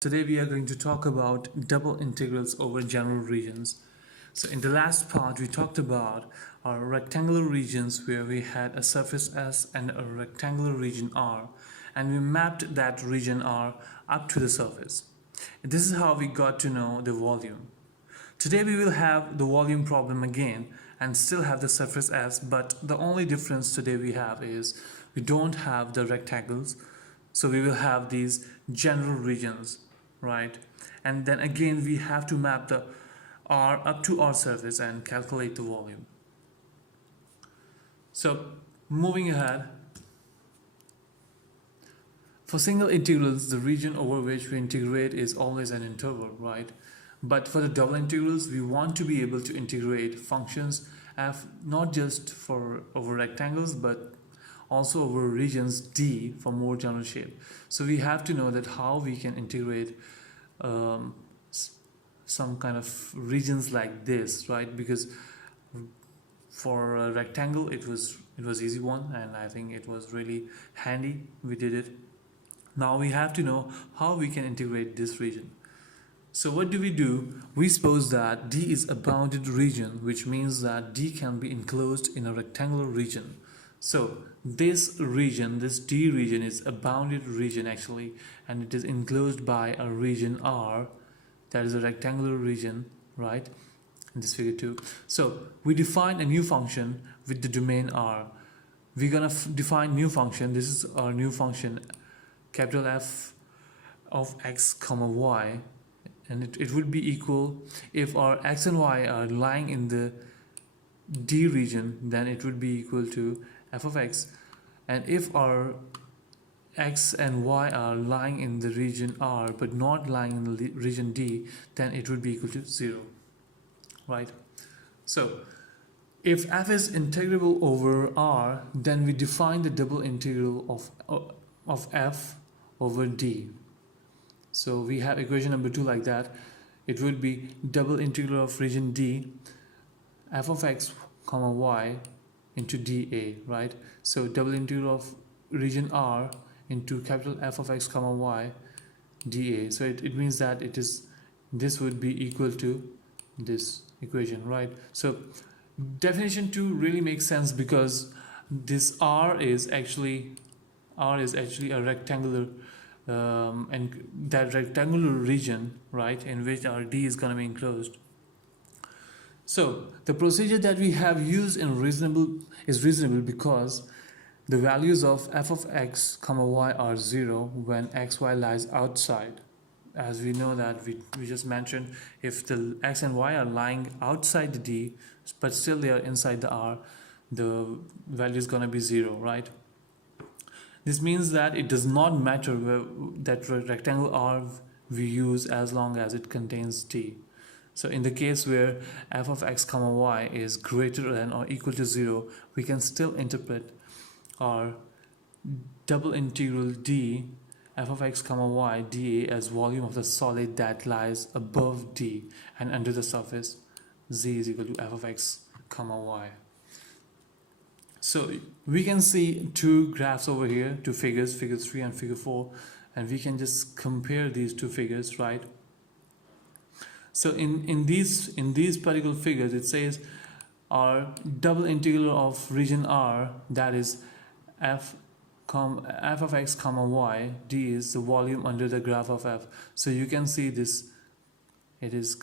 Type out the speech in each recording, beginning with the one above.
Today we are going to talk about double integrals over general regions. So in the last part we talked about our rectangular regions where we had a surface S and a rectangular region R, and we mapped that region R up to the surface. This is how we got to know the volume. Today we will have the volume problem again and still have the surface S, but the only difference today we have is we don't have the rectangles, so we will have these general regions, right? And then again we have to map the R up to our surface and calculate the volume. So moving ahead, for single integrals, the region over which we integrate is always an interval, right? But for the double integrals, we want to be able to integrate functions f not just for over rectangles but also over regions D for more general shape. So we have to know that how we can integrate um, some kind of regions like this, right? Because for a rectangle it was easy one, and I think it was really handy. We did it. Now we have to know how we can integrate this region. So what do? We suppose that D is a bounded region, which means that D can be enclosed in a rectangular region. So this region, this D region, is a bounded region actually, and it is enclosed by a region R, that is a rectangular region, right? In this figure 2. So we define a new function with the domain R. We're gonna define new function. This is our new function, capital F of x comma y, and it would be equal, if our x and y are lying in the D region, then it would be equal to f of x, and if our x and y are lying in the region R but not lying in the region D, then it would be equal to 0, right? So if f is integrable over R, then we define the double integral of f over D. So we have equation number 2 like that. It would be double integral of region D, f of x comma y into dA, right? So double integral of region R into capital F of x comma y dA. So it means that this would be equal to this equation, right? So definition 2 really makes sense, because this R is actually a rectangular and that rectangular region, right, in which our D is going to be enclosed. So the procedure that we have used is reasonable because the values of f of x comma y are 0 when xy lies outside. As we know that we just mentioned, if the x and y are lying outside the D but still they are inside the R, the value is going to be 0, right? This means that it does not matter that rectangle R we use as long as it contains D. So in the case where f of x comma y is greater than or equal to 0, we can still interpret our double integral D f of x comma y dA as volume of the solid that lies above D and under the surface z is equal to f of x comma y. So we can see two graphs over here, two figures, figure 3 and figure 4, and we can just compare these two figures, right? So in these particular figures, it says our double integral of region R, that is f of x comma y d, is the volume under the graph of f. So you can see this, it is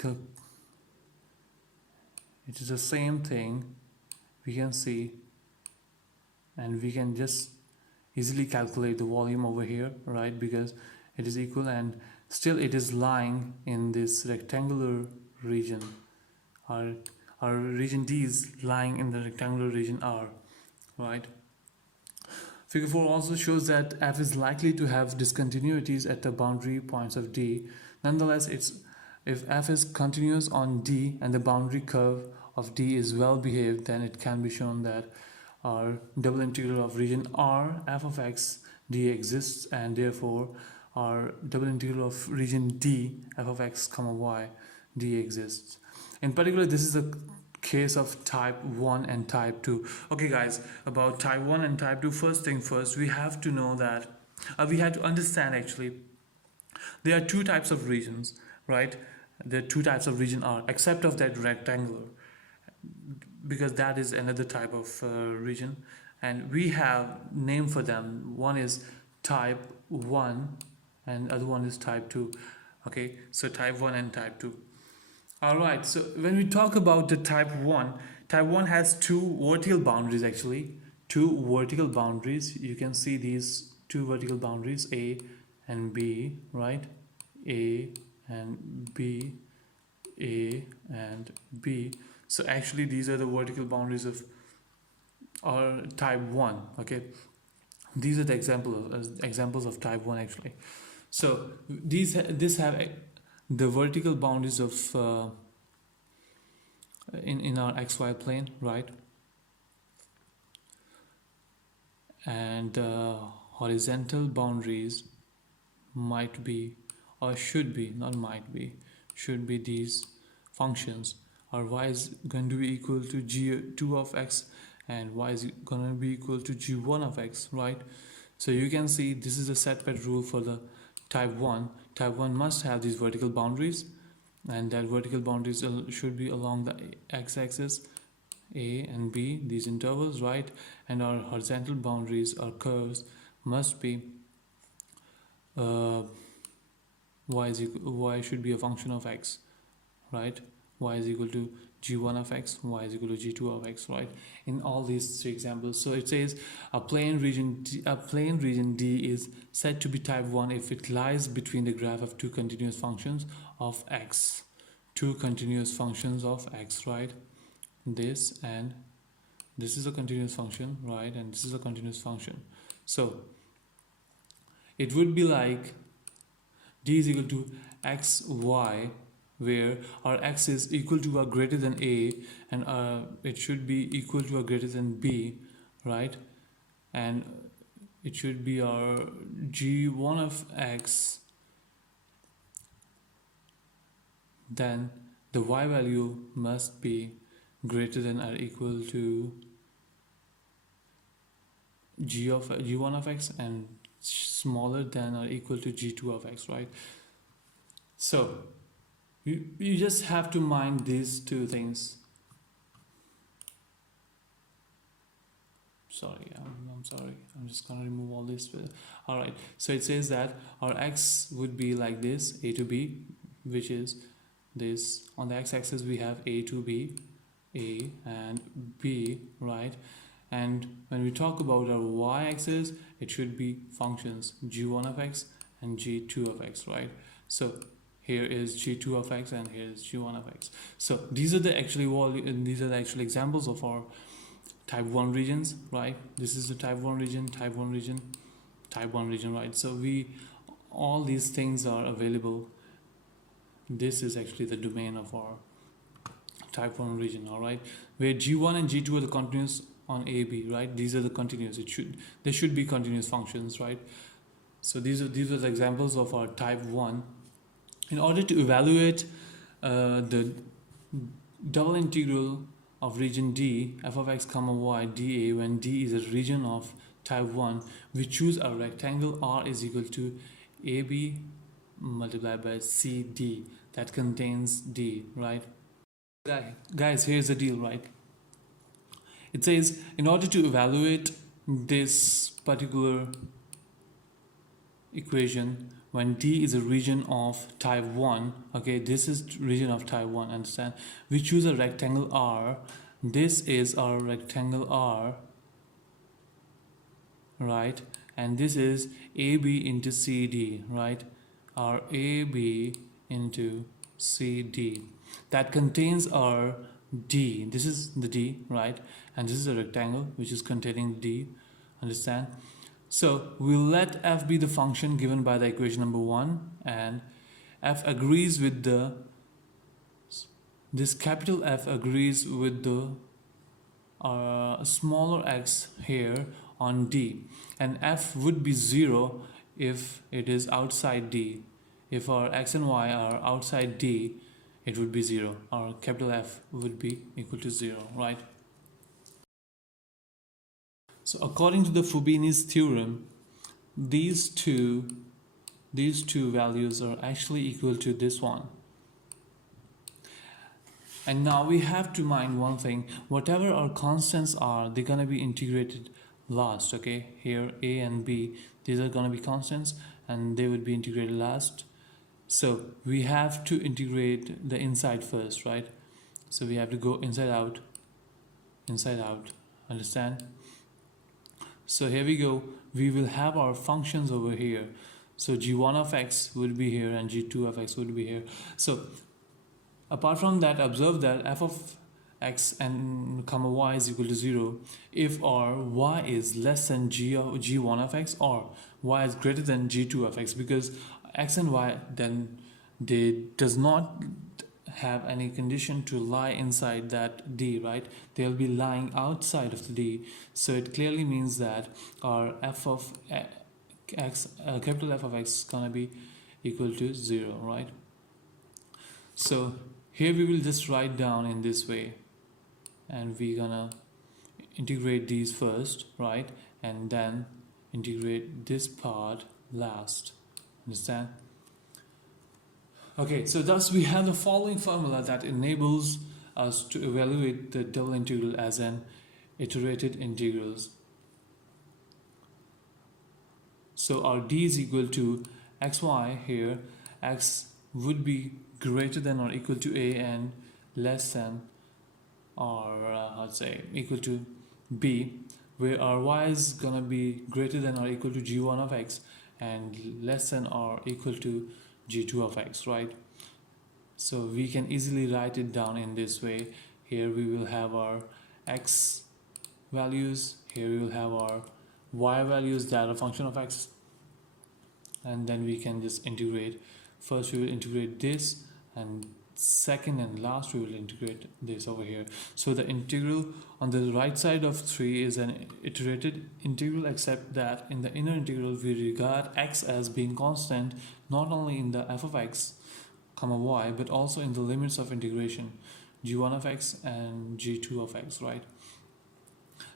the same thing. We can see, and we can just easily calculate the volume over here, right? Because it is equal, and still it is lying in this rectangular region. Our region D is lying in the rectangular region R, right? Figure 4 also shows that f is likely to have discontinuities at the boundary points of D. Nonetheless, if f is continuous on D and the boundary curve of D is well behaved, then it can be shown that our double integral of region R f of x d exists, and therefore our double integral of region D f of x comma y d exists. In particular, this is a case of type 1 and type 2. Okay guys, about type 1 and type 2, first thing first, we have to know that we have to understand actually There are two types of regions, right? The two types of region are except of that rectangular, because that is another type of region, and we have name for them. One is type 1 and other one is type 2. Okay, so type 1 and type 2. All right, so when we talk about the type 1 has two vertical boundaries actually. Two vertical boundaries. You can see these two vertical boundaries, A and B, right? A and B, A and B. So actually these are the vertical boundaries of our type 1, okay? These are the examples of type 1 actually. So this have the vertical boundaries of in our xy plane, right? And horizontal boundaries might be, or should be, not might be, should be these functions. Our y is going to be equal to g2 of x and y is going to be equal to g1 of x, right? So you can see this is the set paired rule for the type 1. Type 1 must have these vertical boundaries, and that vertical boundaries should be along the x-axis, A and B, these intervals, right? And our horizontal boundaries or curves must be y should be a function of x, right? Y is equal to g1 of x, y is equal to g2 of x, right? In all these three examples. So it says a plane region D is said to be type 1 if it lies between the graph of two continuous functions of x. Two continuous functions of x, right? This and this is a continuous function, right? And this is a continuous function. So it would be like D is equal to x, y, where our x is equal to or greater than A, and it should be equal to or greater than B, right? And it should be our g1 of x, then the y value must be greater than or equal to g1 of x and smaller than or equal to g2 of x, right? So you just have to mind these two things. I'm sorry, I'm just gonna remove all this. All right, so it says that our x would be like this, A to B, which is this. On the x-axis we have A to B, A and B, right? And when we talk about our y-axis, it should be functions g1 of x and g2 of x, right? So here is g2 of x and here is g1 of x. So these are the actual examples of our type 1 regions, right? This is the type 1 region, type 1 region, type 1 region, right? So all these things are available. This is actually the domain of our type 1 region, all right? Where g1 and g2 are the continuous on AB, right? These are the continuous. They should be continuous functions, right? So these are the examples of our type 1. In order to evaluate the double integral of region D, f of x comma y dA, when D is a region of type 1, we choose a rectangle R is equal to AB multiplied by CD that contains D, right? Guys, here's the deal, right? It says in order to evaluate this particular equation when D is a region of type 1, okay, this is region of type 1, understand? We choose a rectangle R. This is our rectangle R, right? And this is AB into CD, right? Our AB into CD that contains our D. This is the D, right? And this is a rectangle which is containing D, understand? So we'll let f be the function given by the equation number 1, and f agrees with this capital F agrees with the smaller x here on D, and f would be 0 if it is outside D. If our x and y are outside D, it would be 0. Our capital F would be equal to 0, right? So according to the Fubini's theorem, these two these two values are actually equal to this one. And now we have to mind one thing, whatever our constants are, they're going to be integrated last. Okay, here a and b, these are going to be constants and they would be integrated last. So we have to integrate the inside first, right? So we have to go inside out, understand? So here we go, we will have our functions over here. So g1 of x would be here and g2 of x would be here. So apart from that, observe that f of x and comma y is equal to 0 if our y is less than g1 of x or y is greater than g2 of x, because x and y then they does not have any condition to lie inside that D, right? They'll be lying outside of the D. So it clearly means that our f of x, capital F of x is gonna be equal to 0, right? So here we will just write down in this way and we're gonna integrate these first, right? And then integrate this part last, understand? Okay, so thus we have the following formula that enables us to evaluate the double integral as an iterated integrals. So our d is equal to xy here, x would be greater than or equal to a and less than or let's say equal to b, where our y is gonna be greater than or equal to g1 of x and less than or equal to g2 of x, right? So we can easily write it down in this way. Here we will have our x values, here we will have our y values that are a function of x, and then we can just integrate. First we will integrate this, and second and last we will integrate this over here. So the integral on the right side of 3 is an iterated integral, except that in the inner integral we regard x as being constant not only in the f of x comma y but also in the limits of integration g1 of x and g2 of x, right?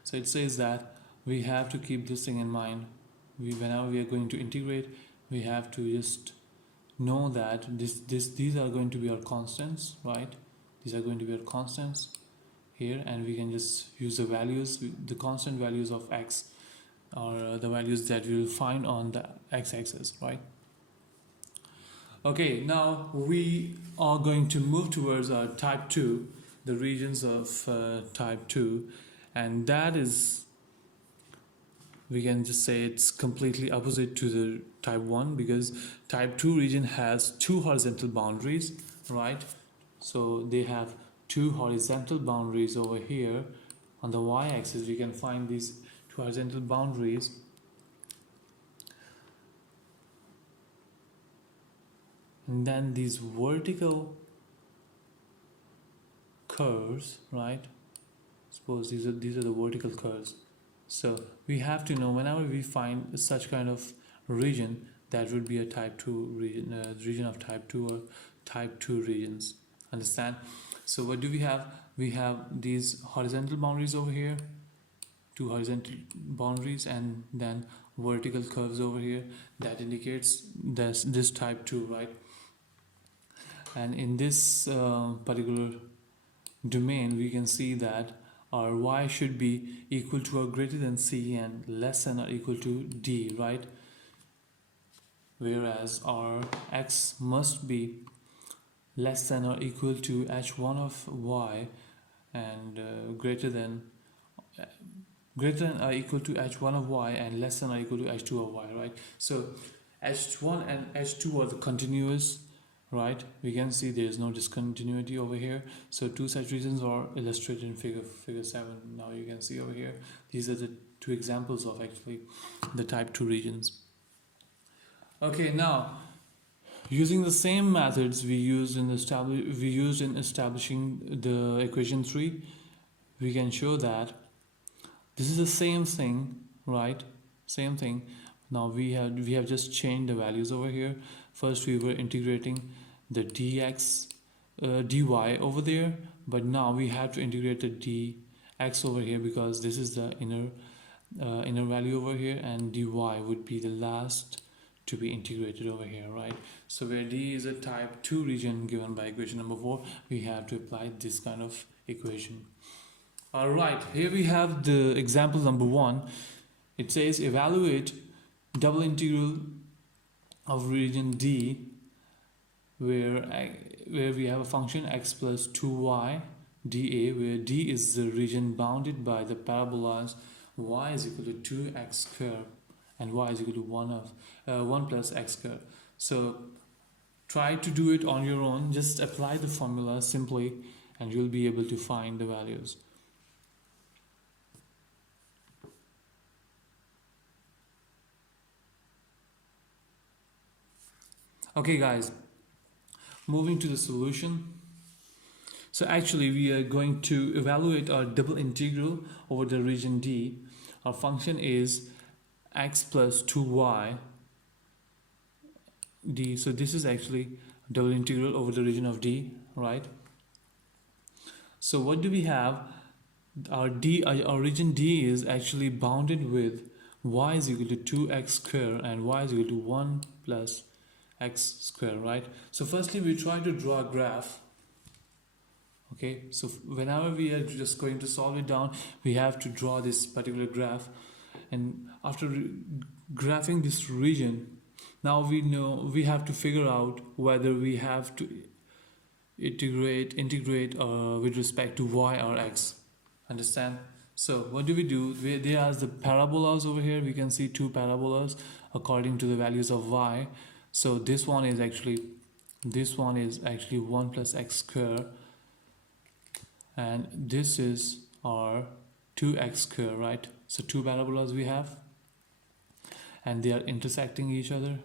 So it says that we have to keep this thing in mind. Whenever we are going to integrate, we have to just know that these are going to be our constants, right? These are going to be our constants here, and we can just use the values, the constant values of x, or the values that we will find on the x-axis, right? Okay, now we are going to move towards our type 2, the regions of type 2, and that is, we can just say it's completely opposite to the type 1, because type 2 region has two horizontal boundaries, right? So they have two horizontal boundaries over here on the y-axis. We can find these two horizontal boundaries, and then these vertical curves, right? Suppose these are the vertical curves. So we have to know whenever we find such kind of region, that would be a type 2 region, region of type 2 or type 2 regions, understand? So what do we have? We have these horizontal boundaries over here, two horizontal boundaries, and then vertical curves over here. That indicates this type 2, right? And in this particular domain, we can see that our y should be equal to or greater than c and less than or equal to d, right? Whereas our x must be less than or equal to h1 of y and greater than or equal to h1 of y and less than or equal to h2 of y, right? So h1 and h2 are the continuous, right? We can see there is no discontinuity over here. So two such regions are illustrated in figure 7. Now you can see over here, these are the two examples of actually the type 2 regions. Okay, now using the same methods we used in establishing the equation 3, we can show that this is the same thing, right? Same thing. Now we have just changed the values over here. First we were integrating the dx dy over there, but now we have to integrate the dx over here, because this is the inner value over here, and dy would be the last to be integrated over here, right? So where D is a type 2 region given by equation number 4, we have to apply this kind of equation. Alright, here we have the example number 1. It says evaluate double integral of region D where we have a function x plus 2y dA, where D is the region bounded by the parabolas y is equal to 2x squared and y is equal to 1 plus x squared. So try to do it on your own. Just apply the formula simply and you'll be able to find the values. Okay guys, moving to the solution. So actually we are going to evaluate our double integral over the region D. Our function is x plus 2y d. So this is actually double integral over the region of D, right? So what do we have? Our region D is actually bounded with y is equal to 2x squared and y is equal to 1 plus x squared, right? So firstly we try to draw a graph. Okay, so whenever we are just going to solve it down, we have to draw this particular graph, and after graphing this region, now we know we have to figure out whether we have to integrate with respect to y or x. Understand? So what do? There are the parabolas over here. We can see two parabolas according to the values of y. So this one is actually 1 plus x squared, and this is our 2x squared, right? So two parabolas we have, and they are intersecting each other.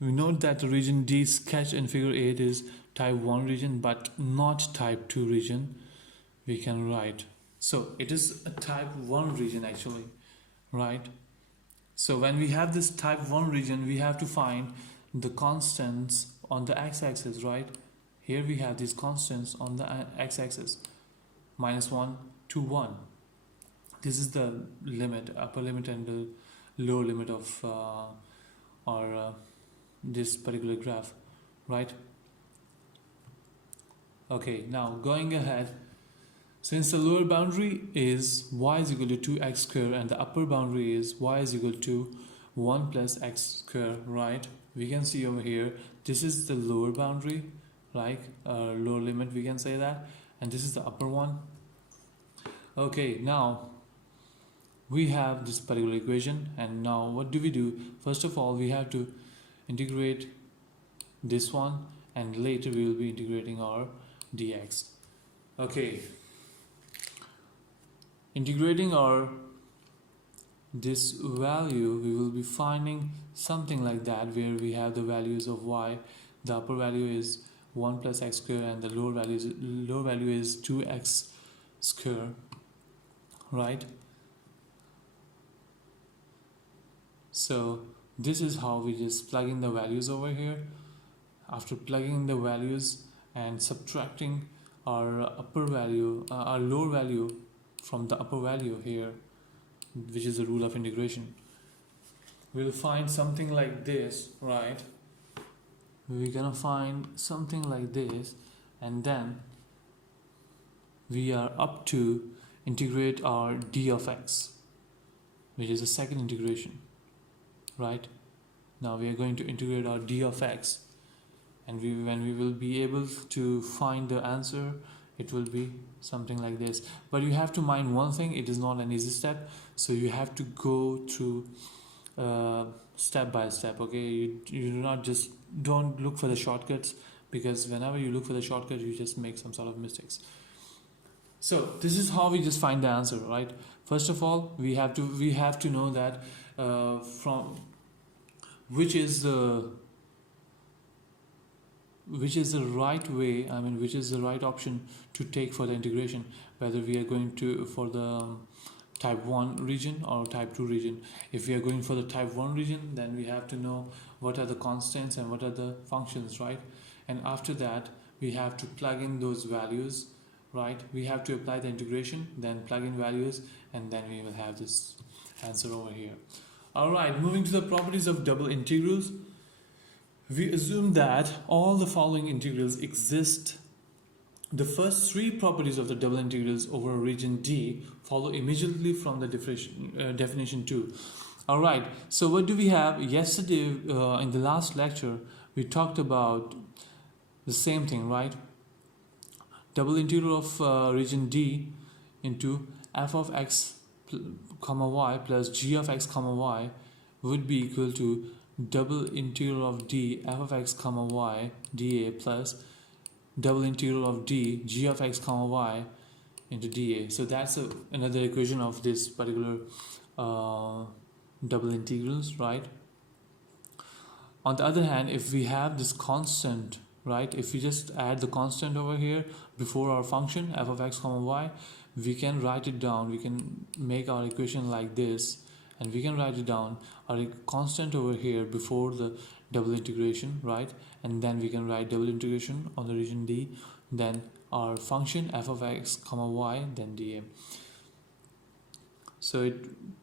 We note that the region D sketched in figure 8 is type 1 region but not type 2 region. We can write, so it is a type 1 region actually, right? So when we have this type 1 region, we have to find the constants on the x-axis, right? Here we have these constants on the x-axis, -1 to 1. This is the limit, upper limit and the lower limit of this particular graph, right? Okay, now going ahead, since the lower boundary is y is equal to 2x squared and the upper boundary is y is equal to 1 plus x squared, right? We can see over here, this is the lower boundary, like lower limit, we can say that, and this is the upper one. Okay, now we have this particular equation, and now what do? First of all, we have to integrate this one, and later we will be integrating our dx. Okay, integrating our this value, we will be finding something like that, where we have the values of y. The upper value is 1 plus x squared and the lower value is 2x squared, right? So this is how we just plug in the values over here. After plugging in the values and subtracting our upper value, our lower value from the upper value here, which is the rule of integration, we'll find something like this, right? We're gonna find something like this, and then we are up to integrate our d of x, which is the second integration, right? Now we are going to integrate our d of x, and when we will be able to find the answer, it will be something like this. But you have to mind one thing, it is not an easy step, so you have to go through step by step. Okay, you do not just don't look for the shortcuts, because whenever you look for the shortcut, you just make some sort of mistakes. So this is how we just find the answer, right? First of all, we have to know that from which is the right way, I mean which is the right option to take for the integration, whether we are going to for the type 1 region or type 2 region. If we are going for the type 1 region, then we have to know what are the constants and what are the functions, right? And after that, we have to plug in those values, right? We have to apply the integration, then plug in values, and then we will have this answer over here. Alright, moving to the properties of double integrals. We assume that all the following integrals exist. The first three properties of the double integrals over a region D follow immediately from the definition 2. Alright, so what do we have? Yesterday, in the last lecture, we talked about the same thing, right? Double integral of region D into f of x comma y plus g of x comma y would be equal to double integral of d f of x comma y dA plus double integral of d g of x comma y into dA. So that's another equation of this particular double integrals, right? On the other hand, if we have this constant, right, if we just add the constant over here before our function f of x comma y, we can write it down. We can make our equation like this, and we can write it down our constant over here before the double integration, right? And then we can write double integration on the region D, then our function f of x comma y, then dA. So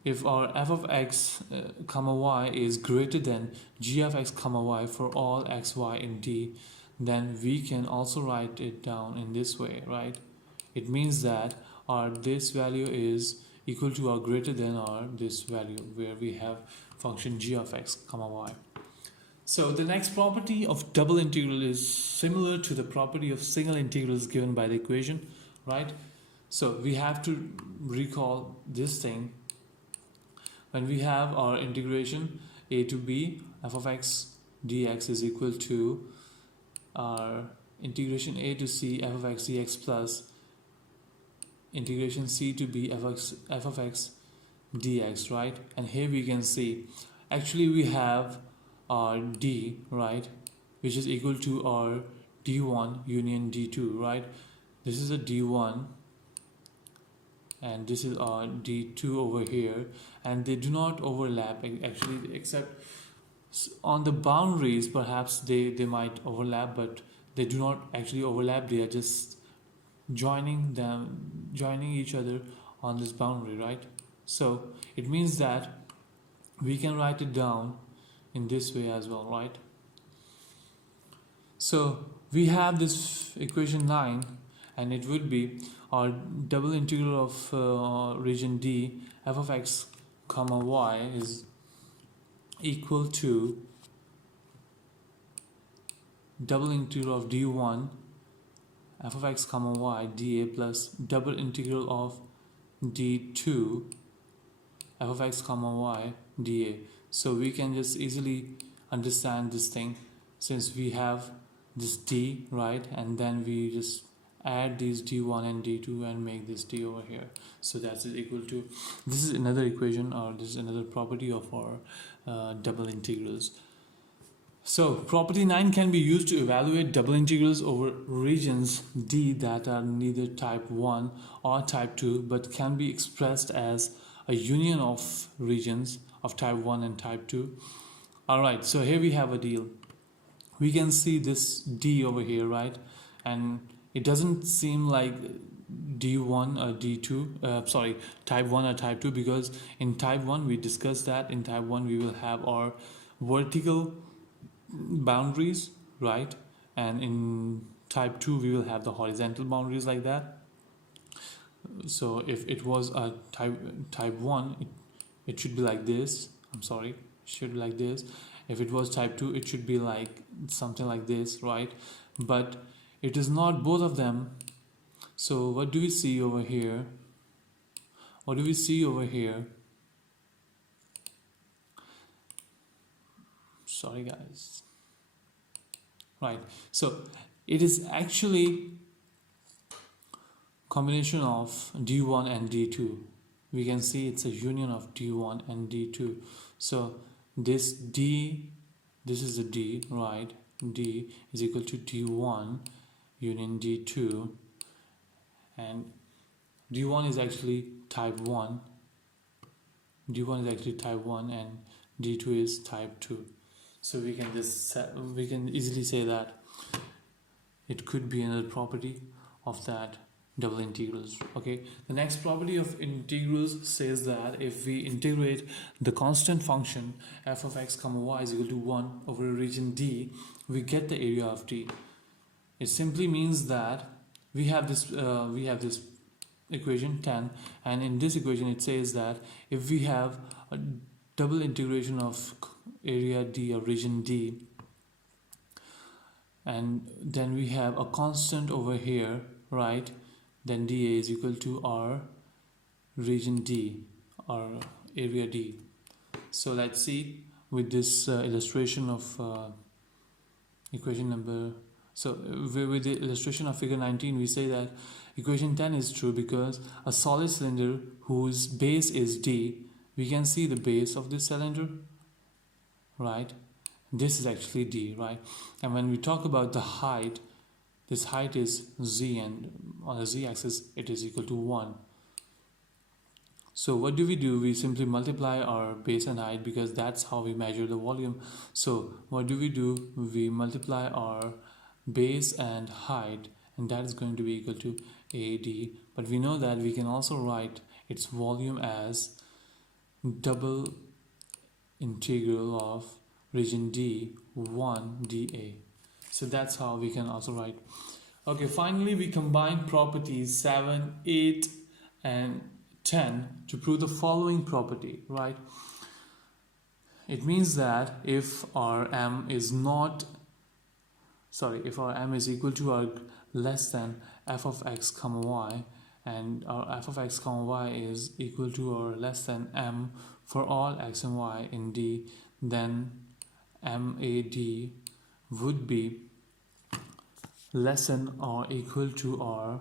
if our f of x comma y is greater than g of x comma y for all x, y in D, then we can also write it down in this way, right? It means that our this value is equal to or greater than our this value where we have function g of x comma y. So the next property of double integral is similar to the property of single integrals given by the equation, right? So we have to recall this thing. When we have our integration a to b f of x dx is equal to our integration a to c f of x dx plus integration c to b f of x dx, right? And here we can see actually we have our d, right, which is equal to our d1 union d2, right? This is a d1 and this is our d2 over here, and they do not overlap actually, except on the boundaries perhaps they might overlap, but they do not actually overlap. They are just joining each other on this boundary, right? So it means that we can write it down in this way as well, right? So we have this equation 9, and it would be our double integral of region D f of x comma y is equal to double integral of d1 f of x comma y dA plus double integral of d2 f of x comma y dA. So we can just easily understand this thing since we have this d, right, and then we just add these d1 and d2 and make this d over here. So that's equal to, this is another equation, or this is another property of our double integrals. So property 9 can be used to evaluate double integrals over regions D that are neither type 1 or type 2 but can be expressed as a union of regions of type 1 and type 2. Alright, so here we have a deal. We can see this D over here, right? And it doesn't seem like D1 or D2, type 1 or type 2, because in type 1 we discussed that in type 1 we will have our vertical boundaries, right? And in type 2 we will have the horizontal boundaries like that. So if it was a type 1, it should be like this. It should be like this. If it was type 2, it should be like something like this, right? But it is not both of them. So what do we see over here? What do we see over here? Sorry guys. Right, so it is actually combination of D1 and D2. We can see it's a union of D1 and D2. So this D, this is a D, right? D is equal to D1 union D2, and D1 is actually type 1. D1 is actually type 1 and D2 is type 2. So we can easily say that it could be another property of that double integrals. Okay, the next property of integrals says that if we integrate the constant function f of x comma y is equal to 1 over a region D, we get the area of D. It simply means that we have this equation 10, and in this equation it says that if we have a double integration of area D or region D, and then we have a constant over here, right, then dA is equal to our region D or area D. So let's see with this illustration of equation number. So with the illustration of figure 19, we say that equation 10 is true because a solid cylinder whose base is D, we can see the base of this cylinder, right? This is actually D, right? And when we talk about the height, this height is Z, and on the Z axis it is equal to 1. So what do? We simply multiply our base and height because that's how we measure the volume. So what do? We multiply our base and height, and that is going to be equal to AD. But we know that we can also write its volume as double integral of region D 1 dA. So that's how we can also write. Okay, finally we combine properties 7, 8 and 10 to prove the following property, right? It means that if our m is equal to or less than f of x comma y, and our f of x comma y is equal to or less than m for all x and y in D, then MAD would be less than or equal to or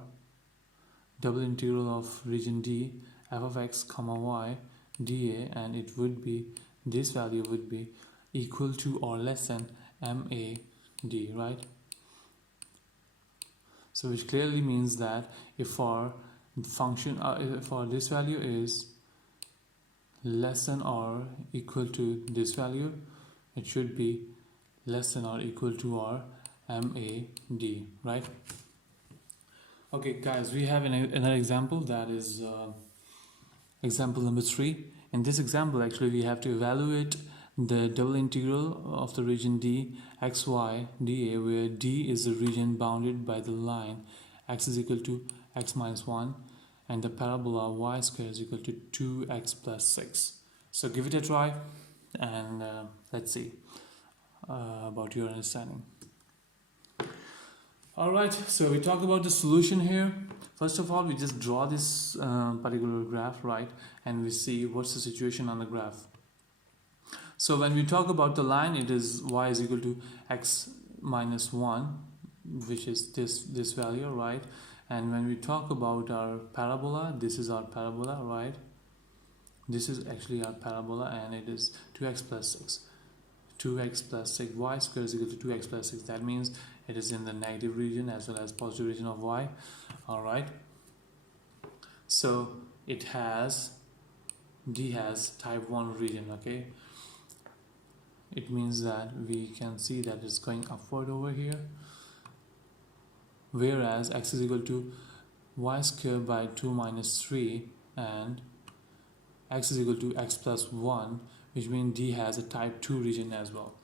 double integral of region D f of x comma y dA, and it would be, this value would be equal to or less than MAD, right? So which clearly means that if our function if our this value is less than or equal to this value, it should be less than or equal to our MAD, right? Okay guys, we have another example, that is example number 3. In this example actually we have to evaluate the double integral of the region D xy dA, where D is the region bounded by the line x is equal to x minus 1 and the parabola y square is equal to 2x plus 6. So give it a try and let's see about your understanding. Alright, so we talk about the solution here. First of all, we just draw this particular graph, right, and we see what's the situation on the graph. So when we talk about the line, it is y is equal to x minus 1, which is this value, right? And when we talk about our parabola, this is our parabola, right? This is actually our parabola, and it is 2x plus 6. 2x plus 6, y square is equal to 2x plus 6. That means it is in the negative region as well as positive region of y. Alright, so it has, D has type 1 region, okay? It means that we can see that it's going upward over here, whereas x is equal to y square by 2 minus 3 and x is equal to x plus 1, which means D has a type 2 region as well.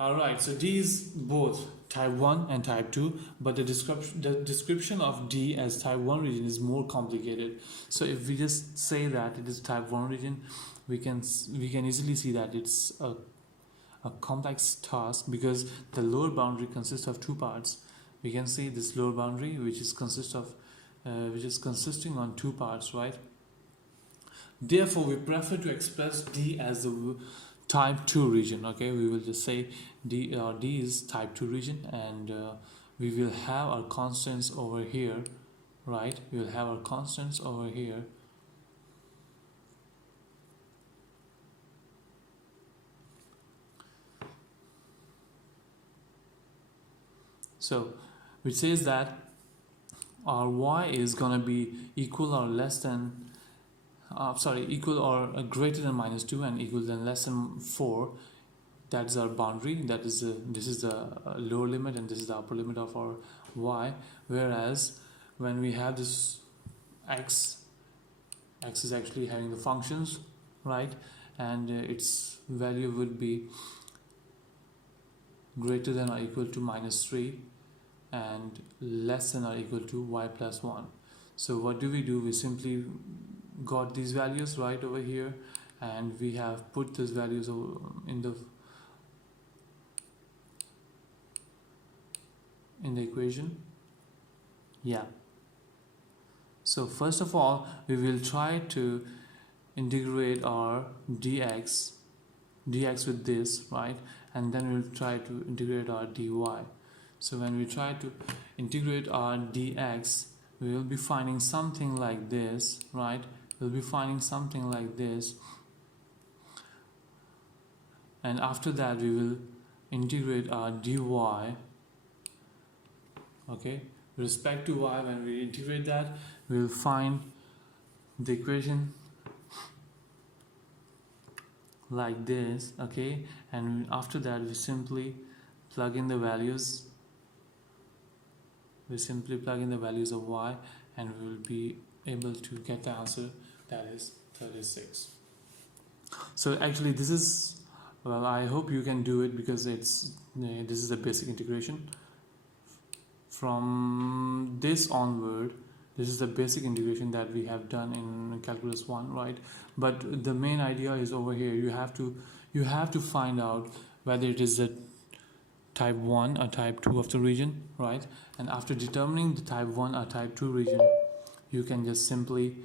Alright, so D is both type 1 and type 2, but the description of D as type 1 region is more complicated. So if we just say that it is type 1 region, we can easily see that it's a complex task, because the lower boundary consists of two parts. We can see this lower boundary which is consisting on two parts, right? Therefore we prefer to express D as the type 2 region. Okay, we will just say D is type 2 region, and we will have our constants over here, right? We will have our constants over here. So which says that our y is gonna be equal or less than equal or greater than minus 2 and equal than less than 4. That's our boundary. That is this is the lower limit and this is the upper limit of our y. Whereas when we have this x is actually having the functions, right, and its value would be greater than or equal to -3 and less than or equal to y plus 1. So what do? We simply got these values right over here, and we have put these values in the equation. Yeah. So first of all, we will try to integrate our dx with this, right, and then we'll try to integrate our dy. So when we try to integrate our dx, we will be finding something like this, right? We'll be finding something like this, and after that we will integrate our dy. Okay, with respect to y, when we integrate that, we'll find the equation like this. Okay, and after that we simply plug in the values. We simply plug in the values of y, and we will be able to get the answer, that is 36. So actually this is, well, I hope you can do it, because this is a basic integration. From this onward, this is the basic integration that we have done in calculus 1, right? But the main idea is over here. You have to find out whether it is the type 1 or type 2 of the region, right? And after determining the type 1 or type 2 region, you can just simply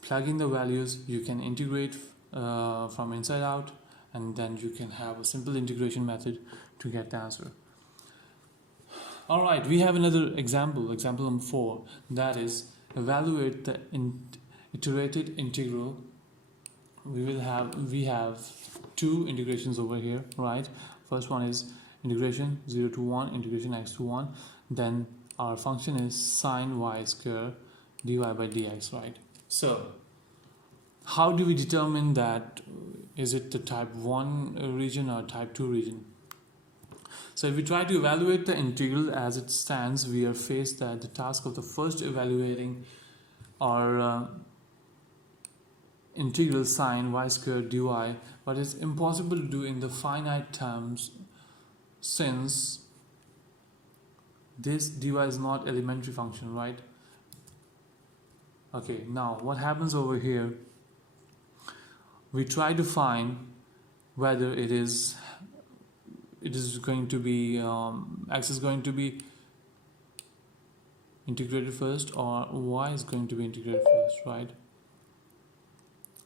plug in the values. You can integrate from inside out, and then you can have a simple integration method to get the answer. Alright, we have another example number 4, that is evaluate the iterated integral. We have two integrations over here, right? First one is integration 0 to 1, integration x to 1. Then our function is sine y square dy by dx, right? So how do we determine that? Is it the type 1 region or type 2 region? So if we try to evaluate the integral as it stands, we are faced at the task of the first evaluating our integral sine y squared dy, but it's impossible to do in the finite terms, since this dy is not elementary function, right? Okay, now what happens over here? We try to find whether it is going to be x is going to be integrated first, or y is going to be integrated first, right?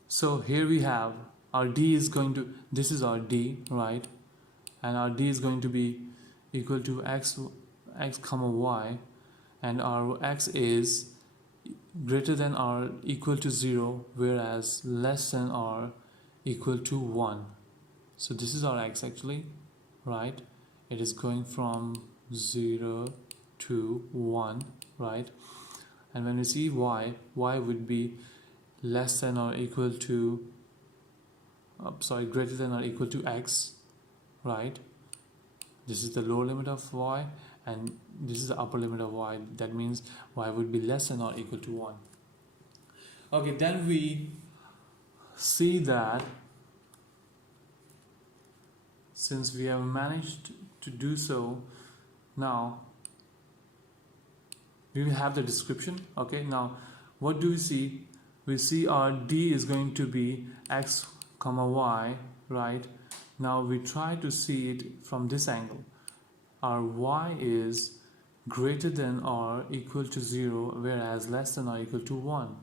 So here we have our d is going to, this is our d, right? And our d is going to be equal to x comma y, and our x is greater than or equal to 0, whereas less than or equal to 1. So this is our x actually, right? It is going from 0 to 1, right? And when we see y would be less than or equal to greater than or equal to x, right? This is the lower limit of y, and this is the upper limit of y. That means y would be less than or equal to 1. Okay, then we see that since we have managed to do so, now we will have the description. Okay, now what do we see? We see our d is going to be x comma y, right? Now we try to see it from this angle. Our y is greater than or equal to 0, whereas less than or equal to 1.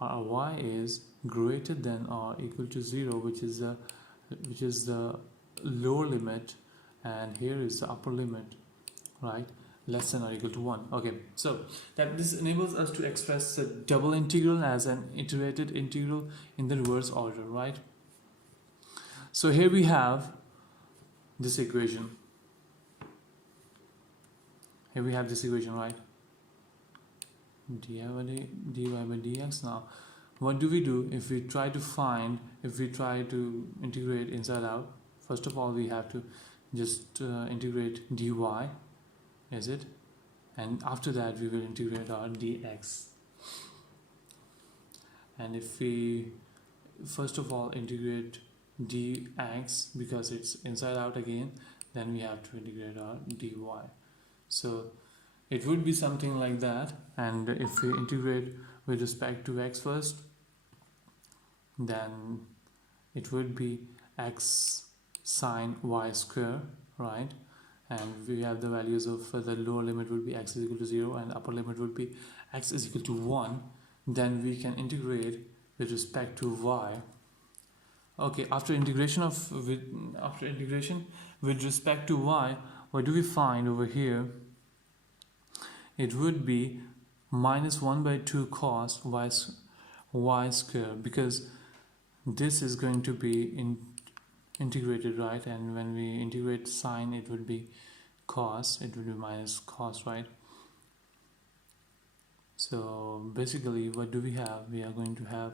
Our y is greater than or equal to 0, which is the lower limit, and here is the upper limit, right? Less than or equal to 1. Okay, so that this enables us to express the double integral as an iterated integral in the reverse order, right? So here we have this equation. Here we have this equation, right? dy by dx. Now what do? If we try to integrate inside out, first of all we have to just integrate dy, is it? and after that we will integrate our dx. And if we first of all integrate dx, because it's inside out again, then we have to integrate our dy. So it would be something like that. And if we integrate with respect to x first, then it would be x sine y square, right? And we have the values of the lower limit would be x is equal to 0 and upper limit would be x is equal to 1. Then we can integrate with respect to y. Okay, after integration with respect to y, what do we find over here? It would be minus 1 by 2 cos y square, because this is going to be integrated, right? And when we integrate sine, it would be cos, it would be minus cos, right? So basically what do we have? We are going to have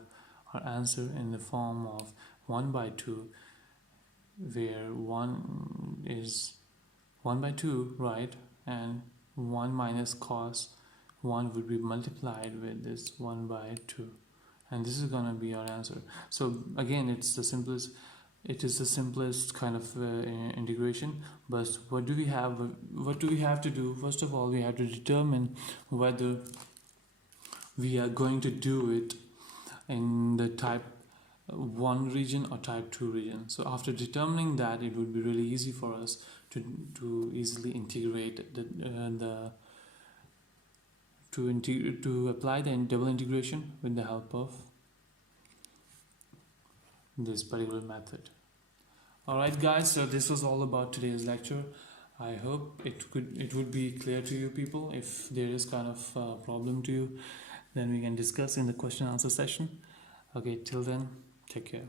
our answer in the form of 1 by 2, where 1 is 1 by 2, right? And 1 minus cos 1 would be multiplied with this 1 by 2, and this is going to be our answer. So again, it is the simplest kind of integration. But what do we have to do? First of all, we have to determine whether we are going to do it in the type 1 region or type 2 region. So after determining that, it would be really easy for us to easily integrate to apply the double integration with the help of this particular method. Alright guys, so this was all about today's lecture. I hope it would be clear to you people. If there is kind of problem to you, then we can discuss in the question answer session. Okay, till then, take care.